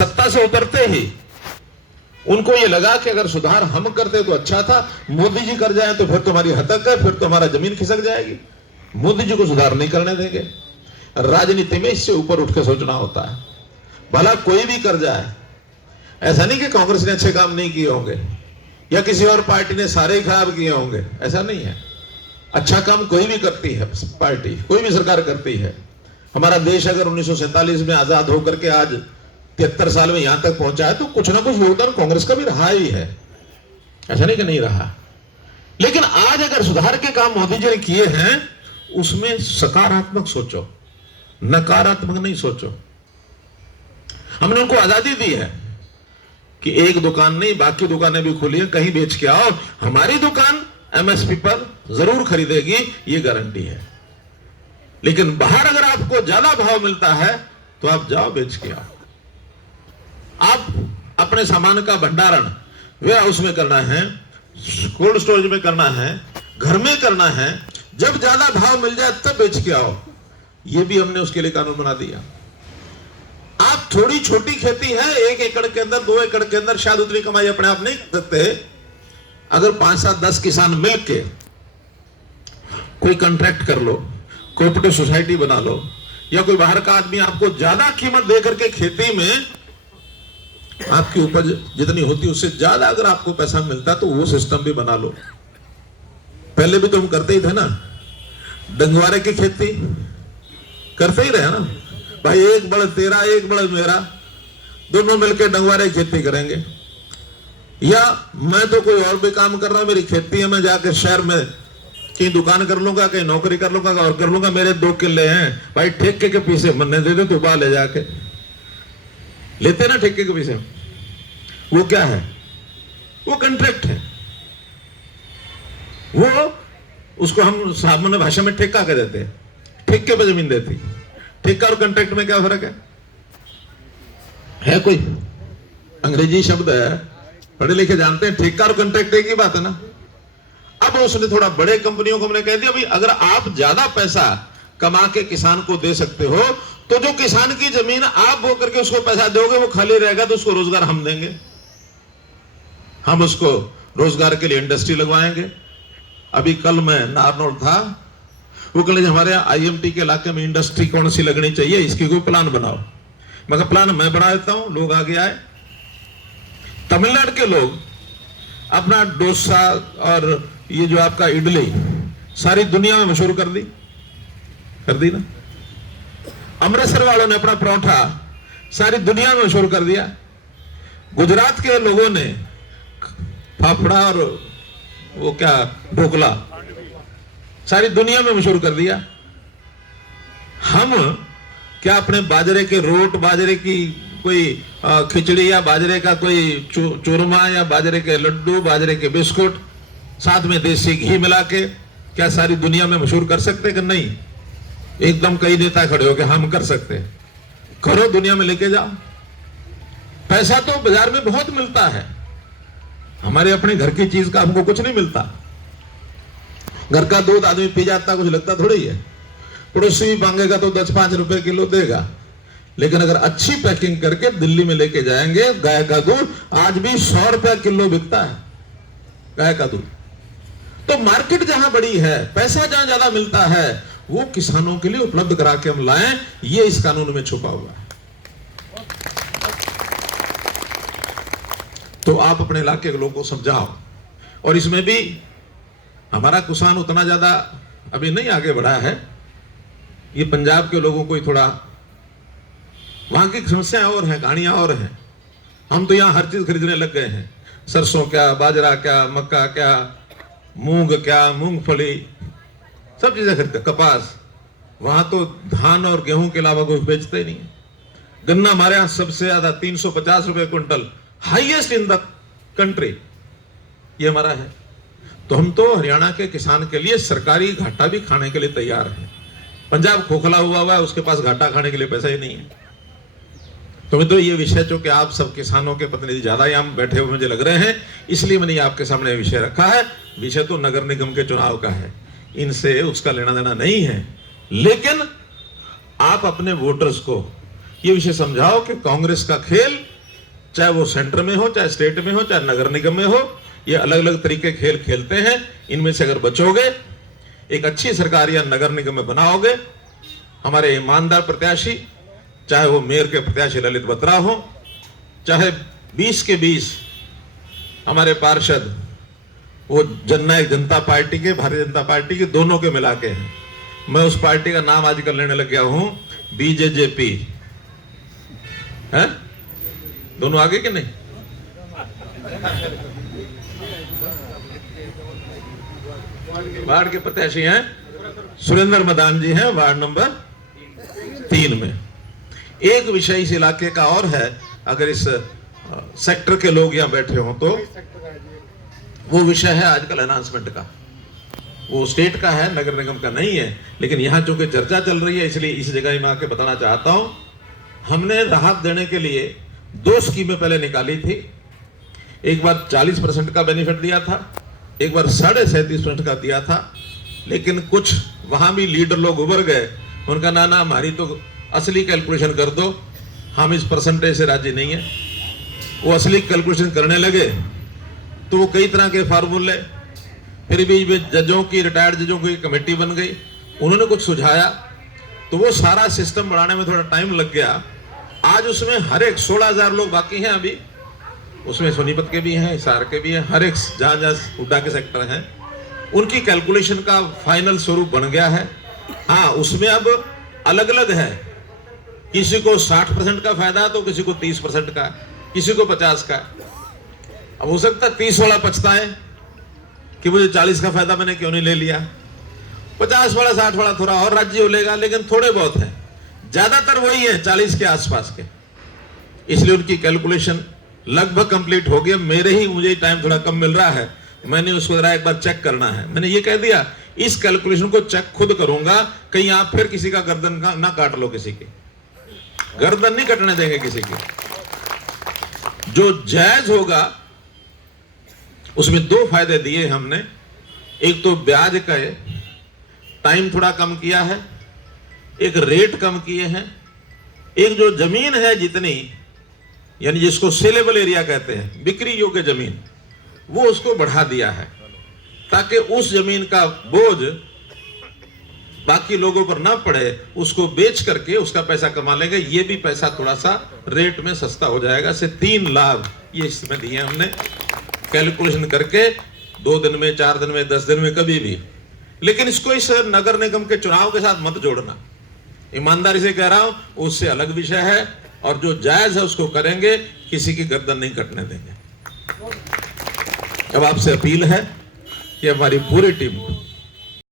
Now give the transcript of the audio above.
सत्ता से उतरते ही उनको ये लगा कि अगर सुधार हम करते तो अच्छा था, मोदी जी कर जाए तो फिर तुम्हारी हतक है, फिर तो हमारा जमीन खिसक जाएगी। मोदी जी को सुधार नहीं करने देंगे। राजनीति में इससे ऊपर उठ के सोचना होता है। भला कोई भी कर जाए, ऐसा नहीं कि कांग्रेस ने अच्छे काम नहीं किए होंगे या किसी और पार्टी ने सारे ही खराब किए होंगे, ऐसा नहीं है। अच्छा काम कोई भी करती है पार्टी, कोई भी सरकार करती है। हमारा देश अगर 1947 में आजाद होकर के आज 73 साल में यहां तक पहुंचा है तो कुछ ना कुछ योगदान कांग्रेस का भी रहा ही है, ऐसा नहीं कि नहीं रहा। लेकिन आज अगर सुधार के काम मोदी जी ने किए हैं उसमें सकारात्मक सोचो, नकारात्मक नहीं सोचो। हमने उनको आजादी दी है कि एक दुकान नहीं बाकी दुकानें भी खुली है, कहीं बेच के आओ, हमारी दुकान एमएसपी पर जरूर खरीदेगी, ये गारंटी है। लेकिन बाहर अगर आपको ज्यादा भाव मिलता है तो आप जाओ बेच के आओ। आप अपने सामान का भंडारण वेयर हाउस में करना है, कोल्ड स्टोरेज में करना है, घर में करना है, जब ज्यादा भाव मिल जाए तब बेच के आओ। ये भी हमने उसके लिए कानून बना दिया। आप थोड़ी छोटी खेती है, 1 एकड़ के अंदर 2 एकड़ के अंदर शायद उतनी कमाई अपने आप नहीं कर सकते। अगर 5, 7, 10 किसान मिलके कोई कॉन्ट्रैक्ट कर लो, कोऑपरेटिव सोसाइटी बना लो, या कोई बाहर का आदमी आपको ज्यादा कीमत दे करके खेती में आपकी उपज जितनी होती उससे ज्यादा अगर आपको पैसा मिलता तो वो सिस्टम भी बना लो। पहले भी तो हम करते ही थे ना, डंगवारे की खेती करते ही रहे ना भाई, एक बड़द तेरा एक बड़द मेरा, दोनों मिलकर डंगवारे की खेती करेंगे। या मैं तो कोई और भी काम कर रहा हूं, मेरी खेती है, मैं जाकर शहर में कहीं दुकान कर लूंगा, कहीं नौकरी कर लूंगा और कर लूंगा, मेरे 2 किले हैं भाई, ठेके के पीछे मन्ने दे दे तो बा ले जाके लेते ना ठेके के पीछे। वो क्या है? वो कॉन्ट्रैक्ट है। वो उसको हम सामान्य भाषा में ठेका कह देते हैं, ठेके पे जमीन देती। ठेका और कॉन्ट्रैक्ट में क्या फर्क है? कोई अंग्रेजी शब्द है, पढ़े लिखे जानते हैं, ठेका और कॉन्ट्रैक्ट एक ही बात है ना। अब उसने थोड़ा बड़े कंपनियों को हमने कह दिया भाई अगर आप ज्यादा पैसा कमा के किसान को दे सकते हो तो जो किसान की जमीन आप बो करके उसको पैसा दोगे वो खाली रहेगा तो उसको रोजगार हम देंगे, हम उसको रोजगार के लिए इंडस्ट्री लगवाएंगे। अभी कल मैं नारनौल था, वो कल हमारे यहाँ आईएमटी के इलाके में इंडस्ट्री कौन सी लगनी चाहिए इसकी कोई प्लान बनाओ। मगर प्लान मैं बना देता हूं, लोग आगे आए। तमिलनाडु के लोग अपना डोसा और ये जो आपका इडली सारी दुनिया में मशहूर कर दी ना। अमृतसर वालों ने अपना पराठा सारी दुनिया में मशहूर कर दिया। गुजरात के लोगों ने फाफड़ा और वो क्या ढोकला सारी दुनिया में मशहूर कर दिया। हम क्या अपने बाजरे के रोट, बाजरे की कोई खिचड़ी या बाजरे का कोई चूरमा या बाजरे के लड्डू, बाजरे के बिस्कुट साथ में देसी घी मिला के क्या सारी दुनिया में मशहूर कर सकते कि नहीं? एकदम कई नेता खड़े हो के हम कर सकते हैं। करो, दुनिया में लेके जाओ। पैसा तो बाजार में बहुत मिलता है, हमारे अपने घर की चीज का हमको कुछ नहीं मिलता। घर का दूध आदमी पी जाता, कुछ लगता थोड़ी है। पड़ोसी भी मांगेगा तो 10-5 रुपए किलो देगा। लेकिन अगर अच्छी पैकिंग करके दिल्ली में लेके जाएंगे, गाय का दूध आज भी 100 रुपए किलो बिकता है, गाय का दूध। तो मार्केट जहां बड़ी है, पैसा जहां ज्यादा मिलता है, वो किसानों के लिए उपलब्ध करा के हम लाएं, ये इस कानून में छुपा हुआ है। तो आप अपने इलाके के लोगों को समझाओ। और इसमें भी हमारा किसान उतना ज्यादा अभी नहीं आगे बढ़ा है। ये पंजाब के लोगों को ही थोड़ा, वहां की समस्याएं और हैं, कहानियां और हैं। हम तो यहां हर चीज खरीदने लग गए हैं, सरसों क्या, बाजरा क्या, मक्का क्या, मूंग क्या, मूंगफली, सब चीजें खरीदते, कपास। वहां तो धान और गेहूं के अलावा कुछ बेचते ही नहीं। गन्ना हमारे यहां सबसे ज्यादा 350 रुपए quintal, highest in the country, ये हमारा है। तो हम तो हरियाणा के किसान के लिए सरकारी घाटा भी खाने के लिए तैयार हैं। पंजाब खोखला हुआ है, उसके पास घाटा खाने के लिए पैसा ही नहीं है। तो मित्रों, ये विषय जो कि आप सब किसानों के प्रतिनिधि ज्यादा यहाँ बैठे हुए मुझे लग रहे हैं, इसलिए मैंने आपके सामने विषय रखा है। विषय तो नगर निगम के चुनाव का है, इनसे उसका लेना देना नहीं है। लेकिन आप अपने वोटर्स को ये विषय समझाओ कि कांग्रेस का खेल, चाहे वो सेंटर में हो, चाहे स्टेट में हो, चाहे नगर निगम में हो, ये अलग अलग तरीके खेल खेलते हैं। इनमें से अगर बचोगे, एक अच्छी सरकार या नगर निगम में बनाओगे, हमारे ईमानदार प्रत्याशी, चाहे वो मेयर के प्रत्याशी ललित बत्रा हो, चाहे 20 के 20 हमारे पार्षद वो जननायक जनता पार्टी के, भारतीय जनता पार्टी के, दोनों के मिला के हैं। मैं उस पार्टी का नाम आजकल लेने लग गया हूं, बीजेजेपी है। दोनों आगे कि नहीं? वार्ड के प्रत्याशी हैं सुरेंद्र मदान जी हैं, वार्ड नंबर 3 में। एक विषय इस इलाके का और है, अगर इस सेक्टर के लोग यहां बैठे हों तो वो विषय है आजकल अनाउंसमेंट का। वो स्टेट का है, नगर निगम का नहीं है, लेकिन यहां चूंकि चर्चा चल रही है इसलिए इस जगह में आके बताना चाहता हूं। हमने राहत देने के लिए 2 स्कीमें पहले निकाली थी। एक बार 40% का बेनिफिट दिया था, एक बार 37.5% का दिया था, लेकिन कुछ वहां भी लीडर लोग उभर गए। उनका ना हमारी तो असली कैलकुलेशन कर दो, हम इस परसेंटेज से राजी नहीं है। वो असली कैलकुलेशन करने लगे तो वो कई तरह के फार्मूले, फिर भी जजों की, रिटायर्ड जजों की कमेटी बन गई, उन्होंने कुछ सुझाया, तो वो सारा सिस्टम बढ़ाने में थोड़ा टाइम लग गया। आज उसमें हर एक 16,000 लोग बाकी हैं अभी, उसमें सोनीपत के भी हैं, हिसार के भी हैं, हर एक जहां जहां हुड्डा के सेक्टर हैं, उनकी कैलकुलेशन का फाइनल स्वरूप बन गया है। हाँ, उसमें अब अलग अलग है, किसी को 60% का फायदा तो किसी को 30% का, किसी को 50 का। अब हो सकता है 30 वाला पछताए कि मुझे 40 का फायदा मैंने क्यों नहीं ले लिया, 50 वाला 60 वाला थोड़ा और राज्य हो लेगा, लेकिन थोड़े बहुत हैं, ज्यादातर वही है 40 के आसपास के। इसलिए उनकी कैलकुलेशन लगभग कंप्लीट हो गया। मुझे टाइम थोड़ा कम मिल रहा है, मैंने उसको जरा एक बार चेक करना है। मैंने ये कह दिया इस कैलकुलेशन को चेक खुद करूंगा, कहीं आप फिर किसी का गर्दन का ना काट लो, किसी की गर्दन नहीं कटने देंगे किसी की। जो जायज होगा उसमें 2 फायदे दिए हमने। एक तो ब्याज का टाइम थोड़ा कम किया है, एक रेट कम किए हैं, एक जो जमीन है जितनी, यानी जिसको सेलेबल एरिया कहते हैं, बिक्री योग्य जमीन, वो उसको बढ़ा दिया है ताकि उस जमीन का बोझ बाकी लोगों पर ना पड़े, उसको बेच करके उसका पैसा कमा लेंगे। ये भी पैसा थोड़ा सा रेट में सस्ता हो जाएगा। से 3 लाभ ये इसमें दिए हमने, कैलकुलेशन करके 2 दिन में, 4 दिन में, 10 दिन में, कभी भी। लेकिन इसको इस नगर निगम के चुनाव के साथ मत जोड़ना, ईमानदारी से कह रहा हूं, उससे अलग विषय है। और जो जायज है उसको करेंगे, किसी की गर्दन नहीं कटने देंगे। अब आपसे अपील है कि हमारी पूरी टीम